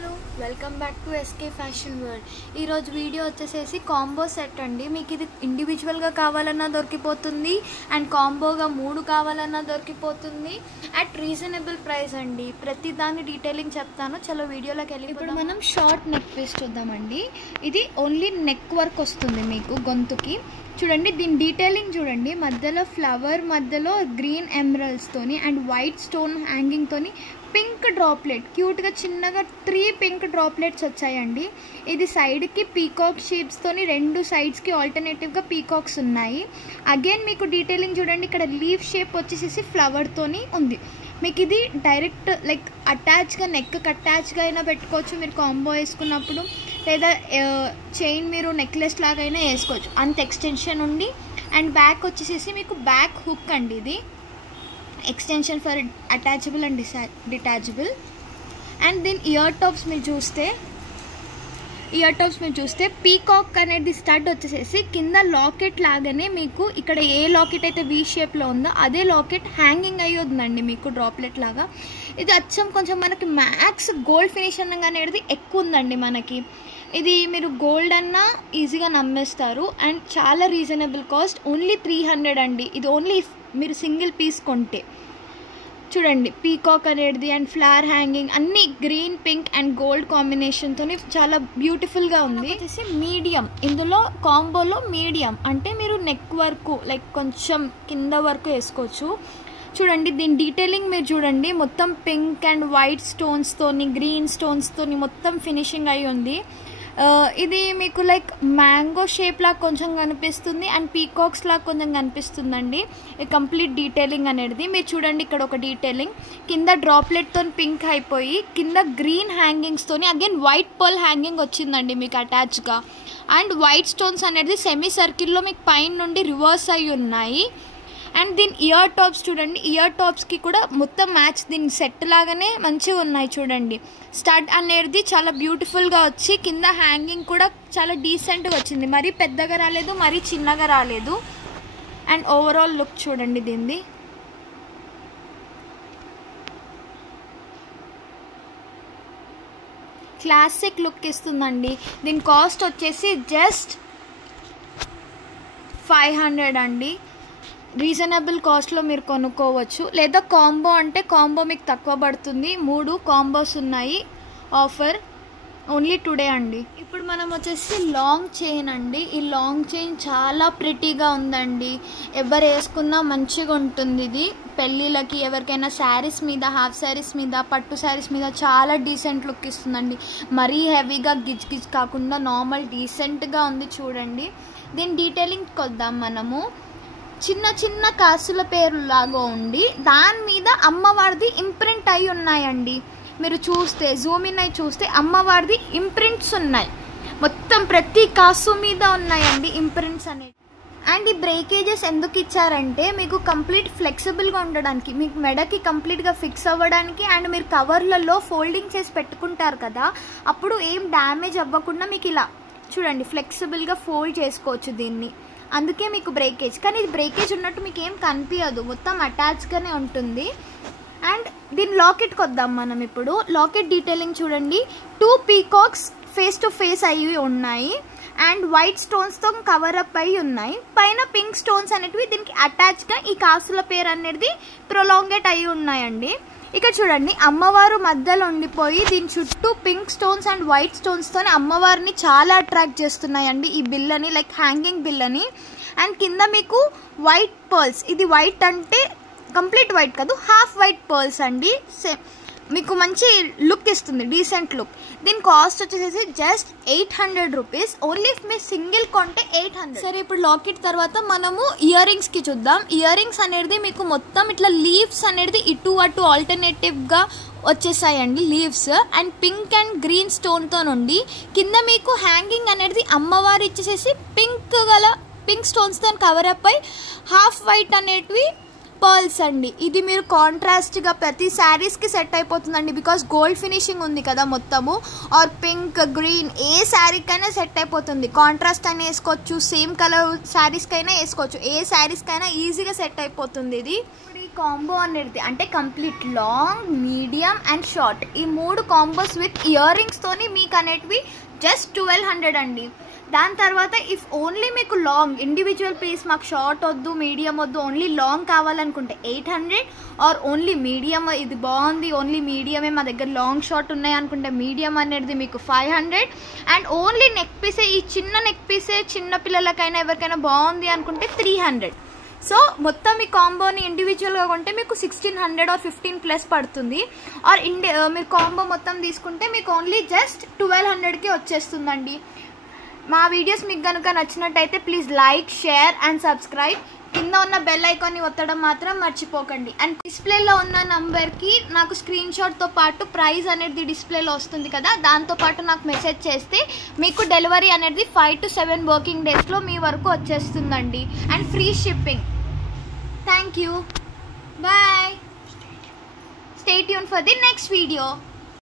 Hello welcome back to SK fashion world. ఈరోజు video వచ్చేసేసి combo set అండి. మీకు ఇది ఇండివిజువల్గా కావాలన్నా దొరికిపోతుంది అండ్ కాంబోగా 3 కావాలన్నా దొరికిపోతుంది అట్ రీజనబుల్ ప్రైస్ అండి. ప్రతి దాని డీటెయిలింగ్ చెప్తాను. చలో వీడియోలోకి వెళ్ళి ఇప్పుడు మనం షార్ట్ నెక్ పీస్ చూద్దామండి. ఇది ఓన్లీ నెక్ వర్క్ వస్తుంది మీకు గొంతుకి. చూడండి దీని డీటెయిలింగ్ చూడండి. మధ్యలో ఫ్లవర్, మధ్యలో గ్రీన్ ఎమరల్డ్స్తోని అండ్ వైట్ స్టోన్ హ్యాంగింగ్తోని పింక్ డ్రాప్లెట్, క్యూట్గా చిన్నగా 3 పింక్ డ్రాప్లెట్స్ వచ్చాయండి. ఇది సైడ్కి పీకాక్ షేప్స్తోని 2 సైడ్స్కి ఆల్టర్నేటివ్గా పీకాక్స్ ఉన్నాయి. అగైన్ మీకు డీటెయిలింగ్ చూడండి. ఇక్కడ లీఫ్ షేప్ వచ్చేసి ఫ్లవర్తోని ఉంది. మీకు ఇది డైరెక్ట్ లైక్ అటాచ్గా నెక్కి అటాచ్గా అయినా పెట్టుకోవచ్చు మీరు కాంబో వేసుకున్నప్పుడు, లేదా చైన్ మీరు నెక్లెస్ లాగా అయినా వేసుకోవచ్చు. అంత ఎక్స్టెన్షన్ ఉంది. అండ్ బ్యాక్ వచ్చేసి మీకు బ్యాక్ హుక్ అండి. ఇది extension for attachable and detachable. And దీని ఇయర్ టాప్స్ మీరు చూస్తే పీకాక్ అనేది స్టడ్ వచ్చేసేసి కింద లాకెట్ లాగానే మీకు ఇక్కడ ఏ లాకెట్ అయితే వీ షేప్లో ఉందో అదే లాకెట్ హ్యాంగింగ్ అయ్యి ఉందండి మీకు డ్రాప్లెట్ లాగా. ఇది అచ్చం కొంచెం మనకి మ్యాక్స్ గోల్డ్ ఫినిష్ అనేది ఎక్కువ ఉందండి మనకి. ఇది మీరు గోల్డ్ అన్నా ఈజీగా నమ్మేస్తారు. అండ్ చాలా రీజనబుల్ కాస్ట్, ఓన్లీ 300 అండి. ఇది ఓన్లీ మీరు సింగిల్ పీస్ కొంటే. చూడండి పీకాక్ అనేది అండ్ ఫ్లవర్ హ్యాంగింగ్ అన్నీ గ్రీన్, పింక్ అండ్ గోల్డ్ కాంబినేషన్తో చాలా బ్యూటిఫుల్గా ఉంది. వచ్చేసి మీడియం, ఇందులో కాంబోలో మీడియం అంటే మీరు నెక్ వరకు లైక్ కొంచెం కింద వరకు వేసుకోవచ్చు. చూడండి దీని డీటెయిలింగ్ మీరు చూడండి. మొత్తం పింక్ అండ్ వైట్ స్టోన్స్తోని, గ్రీన్ స్టోన్స్తోని మొత్తం ఫినిషింగ్ అయి ఉంది. ఇది మీకు లైక్ మ్యాంగో షేప్ లాగా కొంచెం కనిపిస్తుంది అండ్ పీకాక్స్ లాగా కొంచెం కనిపిస్తుందండి. కంప్లీట్ డీటెయిలింగ్ అనేది మీరు చూడండి. ఇక్కడ ఒక డీటెయిలింగ్ కింద డ్రాప్లెట్తో పింక్ అయిపోయి కింద గ్రీన్ హ్యాంగింగ్స్తోని అగైన్ వైట్ పర్ల్ హ్యాంగింగ్ వచ్చిందండి మీకు అటాచ్గా. అండ్ వైట్ స్టోన్స్ అనేది సెమీ సర్కిల్లో మీకు పైన నుండి రివర్స్ అయి ఉన్నాయి. అండ్ దీని ఇయర్ టాప్స్ చూడండి. ఇయర్ టాప్స్కి కూడా మొత్తం మ్యాచ్ దీని సెట్ లాగానే మంచిగా ఉన్నాయి. చూడండి స్టడ్ అనేది చాలా బ్యూటిఫుల్గా వచ్చి కింద హ్యాంగింగ్ కూడా చాలా డీసెంట్గా వచ్చింది. మరీ పెద్దగా రాలేదు, మరీ చిన్నగా రాలేదు. అండ్ ఓవరాల్ లుక్ చూడండి దీనిది. క్లాసిక్ లుక్ ఇస్తుందండి. దీని కాస్ట్ వచ్చేసి జస్ట్ 500 అండి. రీజనబుల్ కాస్ట్లో మీరు కొనుక్కోవచ్చు. లేదా కాంబో అంటే కాంబో మీకు తక్కువ పడుతుంది. 3 కాంబోస్ ఉన్నాయి ఆఫర్ ఓన్లీ టుడే అండి. ఇప్పుడు మనం వచ్చేసి లాంగ్ చైన్ అండి. ఈ లాంగ్ చైన్ చాలా ప్రిటీగా ఉందండి. ఎవరు వేసుకున్నా మంచిగా ఉంటుంది. ఇది పెళ్ళిళ్ళకి ఎవరికైనా శారీస్ మీద, హాఫ్ శారీస్ మీద, పట్టు శారీస్ మీద చాలా డీసెంట్ లుక్ ఇస్తుందండి. మరీ హెవీగా గిజ్ గిజ్ కాకుండా నార్మల్ డీసెంట్గా ఉంది. చూడండి దీని డీటెయిలింగ్ కొద్దాం మనము. చిన్న చిన్న కాసుల పేరులాగా ఉండి దాని మీద అమ్మవారిది ఇంప్రింట్ అయి ఉన్నాయండి. మీరు చూస్తే జూమ్ ఇన్ అయి చూస్తే అమ్మవారిది ఇంప్రింట్స్ ఉన్నాయి. మొత్తం ప్రతి కాసు మీద ఉన్నాయండి ఇంప్రింట్స్ అనేవి. అండ్ ఈ బ్రేకేజెస్ ఎందుకు ఇచ్చారంటే మీకు కంప్లీట్ ఫ్లెక్సిబుల్గా ఉండడానికి, మీకు మెడకి కంప్లీట్గా ఫిక్స్ అవ్వడానికి. అండ్ మీరు కవర్లలో ఫోల్డింగ్ చేసి పెట్టుకుంటారు కదా, అప్పుడు ఏం డ్యామేజ్ అవ్వకుండా మీకు ఇలా చూడండి ఫ్లెక్సిబుల్గా ఫోల్డ్ చేసుకోవచ్చు దీన్ని. అందుకే మీకు బ్రేకేజ్, కానీ ఇది బ్రేకేజ్ ఉన్నట్టు మీకు ఏం కనిపించదు, మొత్తం అటాచ్గానే ఉంటుంది. అండ్ దీని లాకెట్కి వద్దాం మనం ఇప్పుడు. లాకెట్ డీటెయిలింగ్ చూడండి. 2 పీకాక్స్ ఫేస్ టు ఫేస్ అయ్యి ఉన్నాయి అండ్ వైట్ స్టోన్స్తో కవర్ అప్ అయ్యి ఉన్నాయి. పైన పింక్ స్టోన్స్ అనేటివి దీనికి అటాచ్గా ఈ కాసుల పేరు అనేది ప్రొలాంగేట్ అయ్యి ఉన్నాయండి. ఇక్కడ చూడండి అమ్మవారు మధ్యలో ఉండిపోయి దీని చుట్టూ పింక్ స్టోన్స్ అండ్ వైట్ స్టోన్స్తో అమ్మవారిని చాలా అట్రాక్ట్ చేస్తున్నాయండి ఈ బిల్లని, లైక్ హ్యాంగింగ్ బిల్లని. అండ్ కింద మీకు వైట్ పర్ల్స్, ఇది వైట్ అంటే కంప్లీట్ వైట్ కాదు, హాఫ్ వైట్ పర్ల్స్ అండి. మీకు మంచి లుక్ ఇస్తుంది, డీసెంట్ లుక్. దీని కాస్ట్ వచ్చేసి జస్ట్ 800 రూపీస్. ఓన్లీ మీరు సింగిల్ కొంటే 800. సరే ఇప్పుడు లాకెట్ తర్వాత మనము ఇయర్ రింగ్స్కి చూద్దాం. ఇయర్ రింగ్స్ అనేది మీకు మొత్తం ఇట్లా లీవ్స్ అనేది ఇటు అటు ఆల్టర్నేటివ్గా వచ్చేసాయండి leaves. And pink and green స్టోన్తో నుండి కింద మీకు హ్యాంగింగ్ అనేది అమ్మవారు ఇచ్చేసేసి పింక్ స్టోన్స్తో కవర్ అప్ అయి హాఫ్ వైట్ అనేటివి పర్ల్స్ అండి. ఇది మీరు కాంట్రాస్ట్గా ప్రతి శారీస్కి సెట్ అయిపోతుందండి. బికాస్ గోల్డ్ ఫినిషింగ్ ఉంది కదా మొత్తము, ఆర్ పింక్, గ్రీన్ ఏ శారీకైనా సెట్ అయిపోతుంది. కాంట్రాస్ట్ అయినా వేసుకోవచ్చు, సేమ్ కలర్ శారీస్కైనా వేసుకోవచ్చు, ఏ శారీస్కైనా ఈజీగా సెట్ అయిపోతుంది ఇది. ఇప్పుడు ఈ కాంబో అనేది అంటే complete long, medium and short ఈ 3 కాంబోస్ విత్ ఇయర్ రింగ్స్తోని మీకు అనేటివి జస్ట్ 1200 అండి. దాని తర్వాత ఇఫ్ ఓన్లీ మీకు లాంగ్ ఇండివిజువల్ పీస్ మాకు షార్ట్ వద్దు, మీడియం వద్దు, ఓన్లీ లాంగ్ కావాలనుకుంటే 800 ఆర్ ఓన్లీ మీడియం ఇది బాగుంది ఓన్లీ మీడియమే మా దగ్గర లాంగ్ షార్ట్ ఉన్నాయి అనుకుంటే మీడియం అనేది మీకు 500 అండ్ ఓన్లీ నెక్ పీసే ఈ చిన్న నెక్ పీసే చిన్న పిల్లలకైనా ఎవరికైనా బాగుంది అనుకుంటే 300. సో మొత్తం ఈ కాంబోని ఇండివిజువల్గా కొంటే మీకు 1600 ఆర్ 15+ పడుతుంది. ఆర్ మీరు కాంబో మొత్తం తీసుకుంటే మీకు ఓన్లీ జస్ట్ 1200కి వచ్చేస్తుందండి. మా వీడియోస్ మీకు కనుక నచ్చినట్టయితే please like, share and subscribe. కింద ఉన్న బెల్ ఐకాన్ని ఒత్తడం మాత్రం మర్చిపోకండి. అండ్ డిస్ప్లేలో ఉన్న నంబర్కి నాకు స్క్రీన్ షాట్తో పాటు ప్రైస్ అనేది డిస్ప్లేలో వస్తుంది కదా, దాంతోపాటు నాకు మెసేజ్ చేస్తే మీకు డెలివరీ అనేది 5 to 7 వర్కింగ్ డేస్లో మీ వరకు వచ్చేస్తుందండి. And free shipping. Thank you. Bye. Stay tuned for the next video.